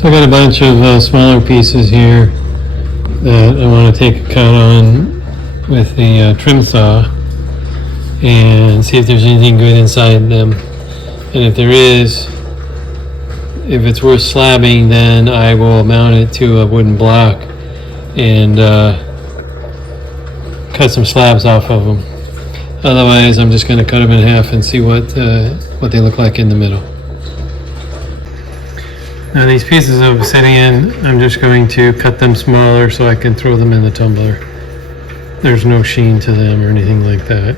So I got a bunch of smaller pieces here that I want to take a cut on with the trim saw and see if there's anything good inside them. And if there is, if it's worth slabbing, then I will mount it to a wooden block and cut some slabs off of them. Otherwise, I'm just going to cut them in half and see what they look like in the middle. Now these pieces of obsidian, I'm just going to cut them smaller so I can throw them in the tumbler. There's no sheen to them or anything like that.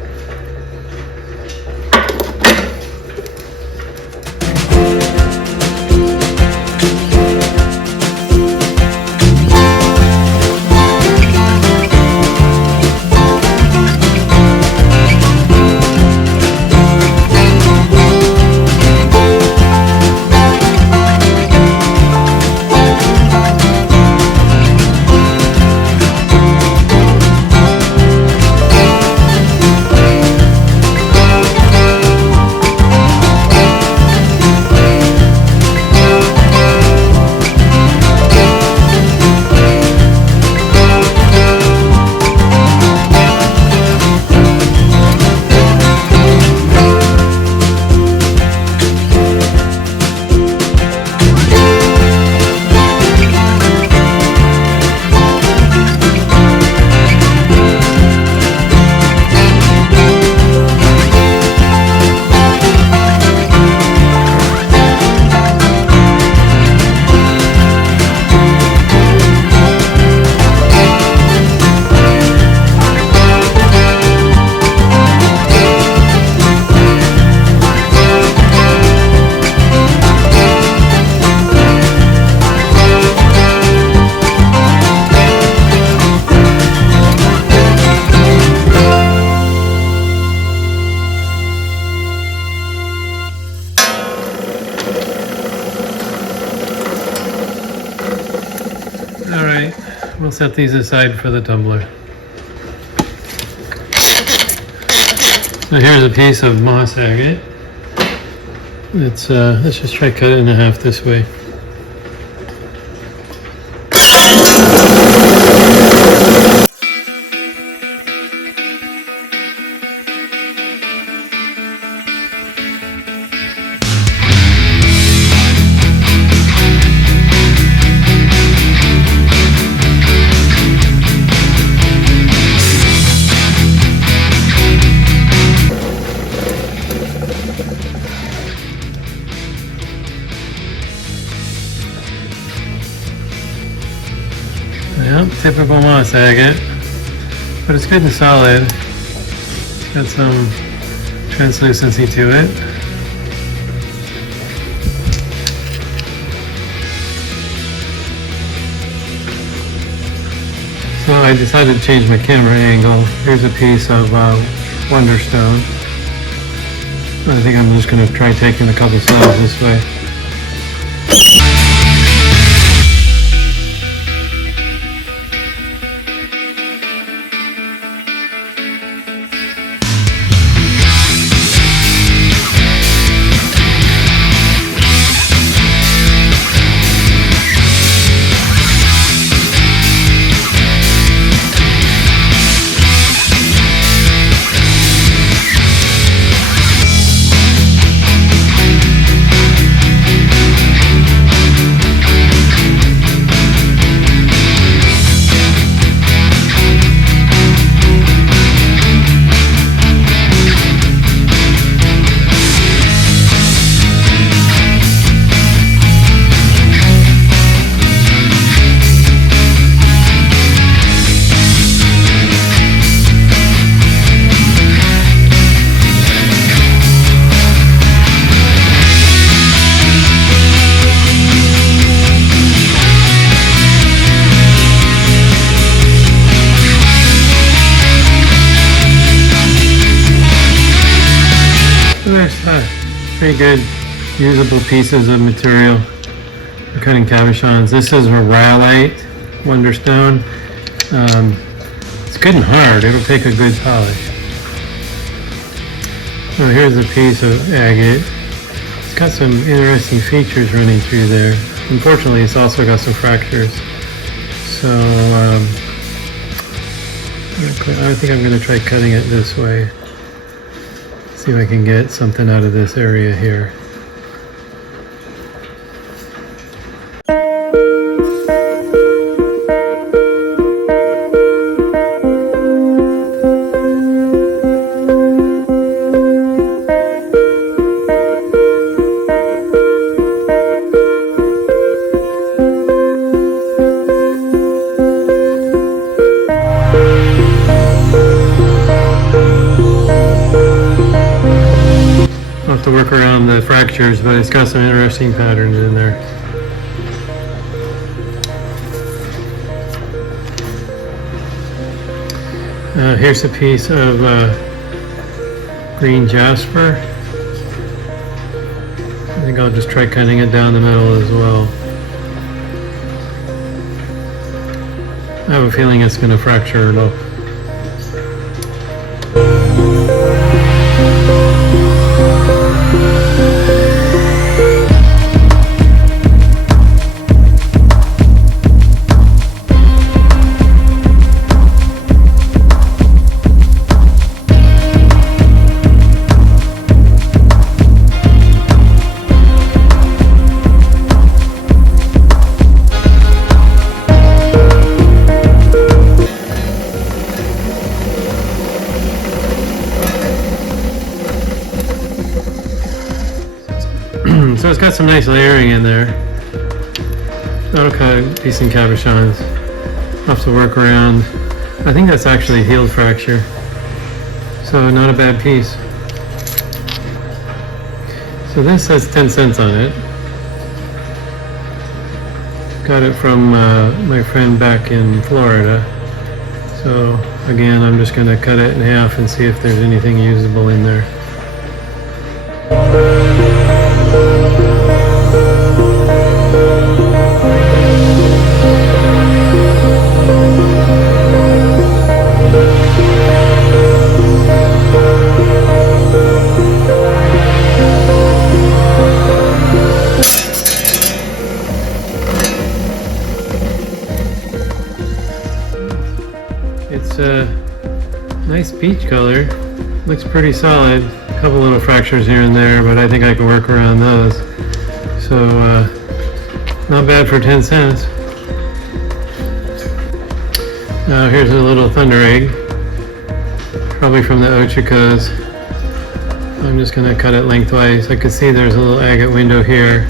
Alright, we'll set these aside for the tumbler. So here's a piece of moss agate. Let's just try cut it in half this way. Yep, typical moss agate, but it's good and solid. It's got some translucency to it. So I decided to change my camera angle. Here's a piece of Wonderstone. I think I'm just going to try taking a couple slabs this way. There's pretty good usable pieces of material for cutting cabochons. This is a rhyolite Wonderstone. It's good and hard. It'll take a good polish. So here's a piece of agate. It's got some interesting features running through there. unfortunately it's also got some fractures. So I think I'm going to try cutting it this way. See if I can get something out of this area here. To work around the fractures, but it's got some interesting patterns in there. Here's a piece of green jasper. I think I'll just try cutting it down the middle as well. I have a feeling it's going to fracture a little. So it's got some nice layering in there. That'll cut decent cabochons. I'll have to work around. I think that's actually a healed fracture. So not a bad piece. So this has 10 cents on it. Got it from my friend back in Florida. So again, I'm just going to cut it in half and see if there's anything usable in there. It's a nice peach color. Looks pretty solid. A couple little fractures here and there, but I think I can work around those. So not bad for 10 cents. Now here's a little thunder egg, probably from the Ochicos. I'm just going to cut it lengthwise. I can see there's a little agate window here.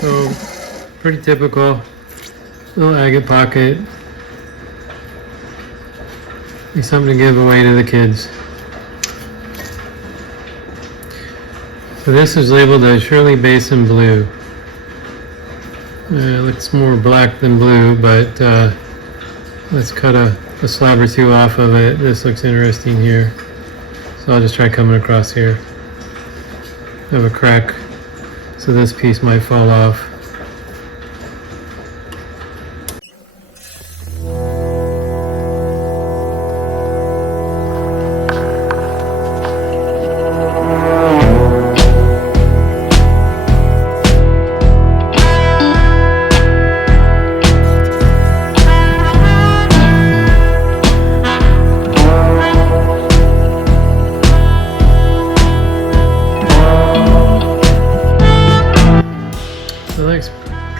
So, pretty typical. Little agate pocket. Be something to give away to the kids. So this is labeled as Shirley Basin Blue. It looks more black than blue, but let's cut a slab or two off of it. This looks interesting here. So I'll just try coming across here. I have a crack, so this piece might fall off.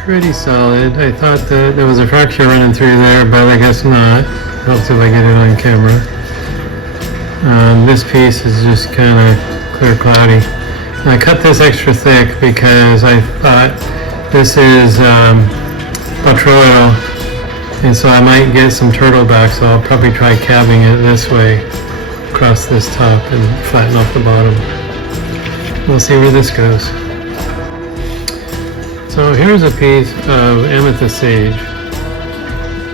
Pretty solid. I thought that there was a fracture running through there, but I guess not. Helps if I get it on camera. This piece is just kind of clear cloudy. And I cut this extra thick because I thought this is petroleum, and so I might get some turtle back, so I'll probably try cabbing it this way across this top and flatten off the bottom. We'll see where this goes. So here's a piece of amethyst sage.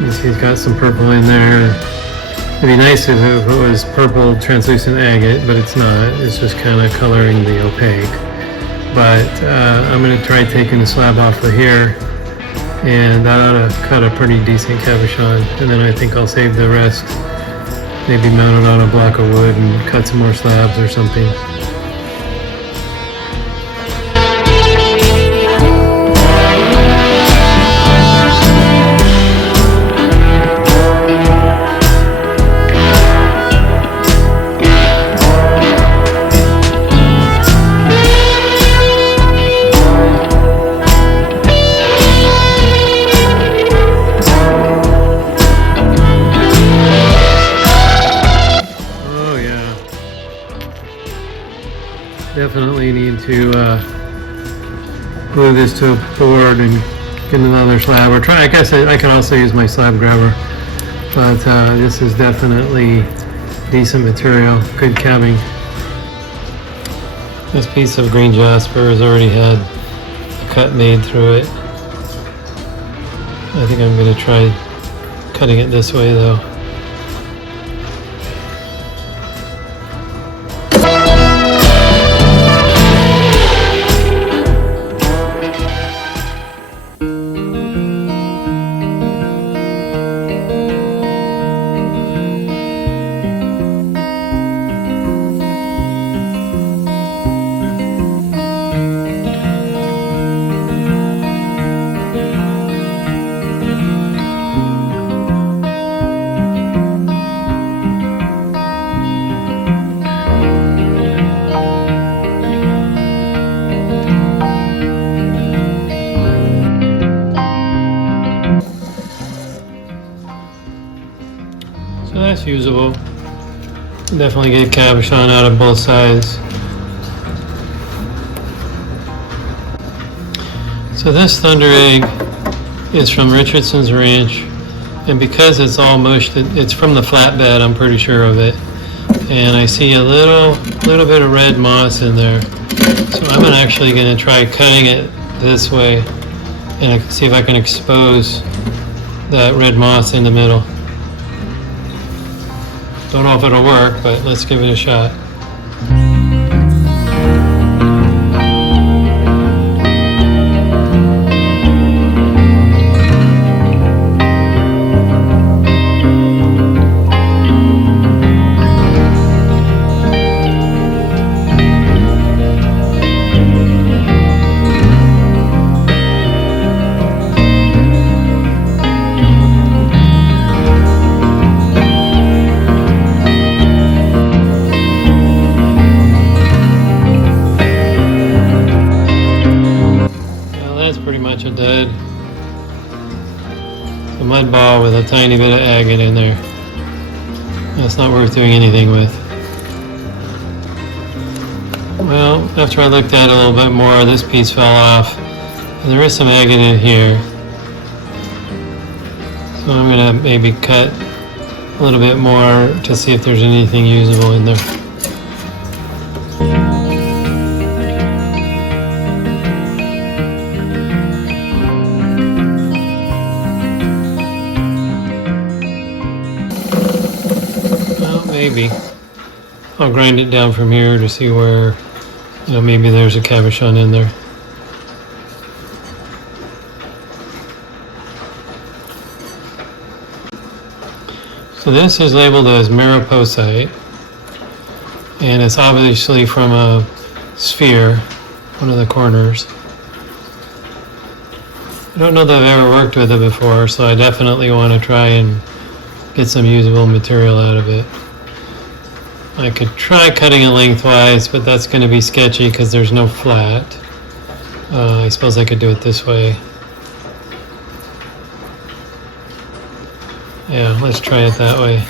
You see it's got some purple in there. It'd be nice if it was purple translucent agate, but it's not. It's just kind of coloring the opaque. But I'm going to try taking the slab off of here, and that ought to cut a pretty decent cabochon. And then I think I'll save the rest, maybe mount it on a block of wood and cut some more slabs or something. Definitely need to glue this to a board and get another slab, or try. I guess I can also use my slab grabber, but this is definitely decent material, good cabbing. This piece of green jasper has already had a cut made through it. I think I'm going to try cutting it this way though. So that's usable. Definitely get cabochon out of both sides. So this thunder egg is from Richardson's Ranch, and because it's all mushed, it's from the flatbed, I'm pretty sure of it. And I see a little bit of red moss in there. So I'm actually going to try cutting it this way and see if I can expose that red moss in the middle. Don't know if it'll work, but let's give it a shot. Pretty much a dud. A mud ball with a tiny bit of agate in there. That's not worth doing anything with. Well, after I looked at it a little bit more, this piece fell off. And there is some agate in here. So I'm going to maybe cut a little bit more to see if there's anything usable in there. Maybe. I'll grind it down from here to see where, maybe there's a cabochon in there. So this is labeled as mariposite, and it's obviously from a sphere, one of the corners. I don't know that I've ever worked with it before, so I definitely want to try and get some usable material out of it. I could try cutting it lengthwise, but that's going to be sketchy because there's no flat. I suppose I could do it this way. Yeah, let's try it that way.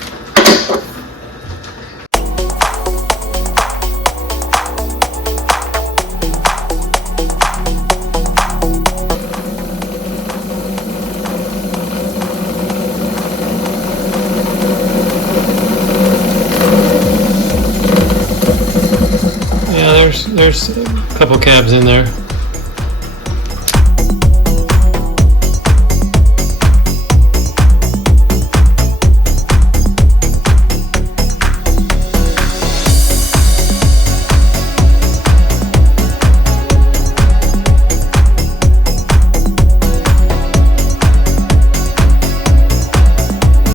There's a couple cabs in there.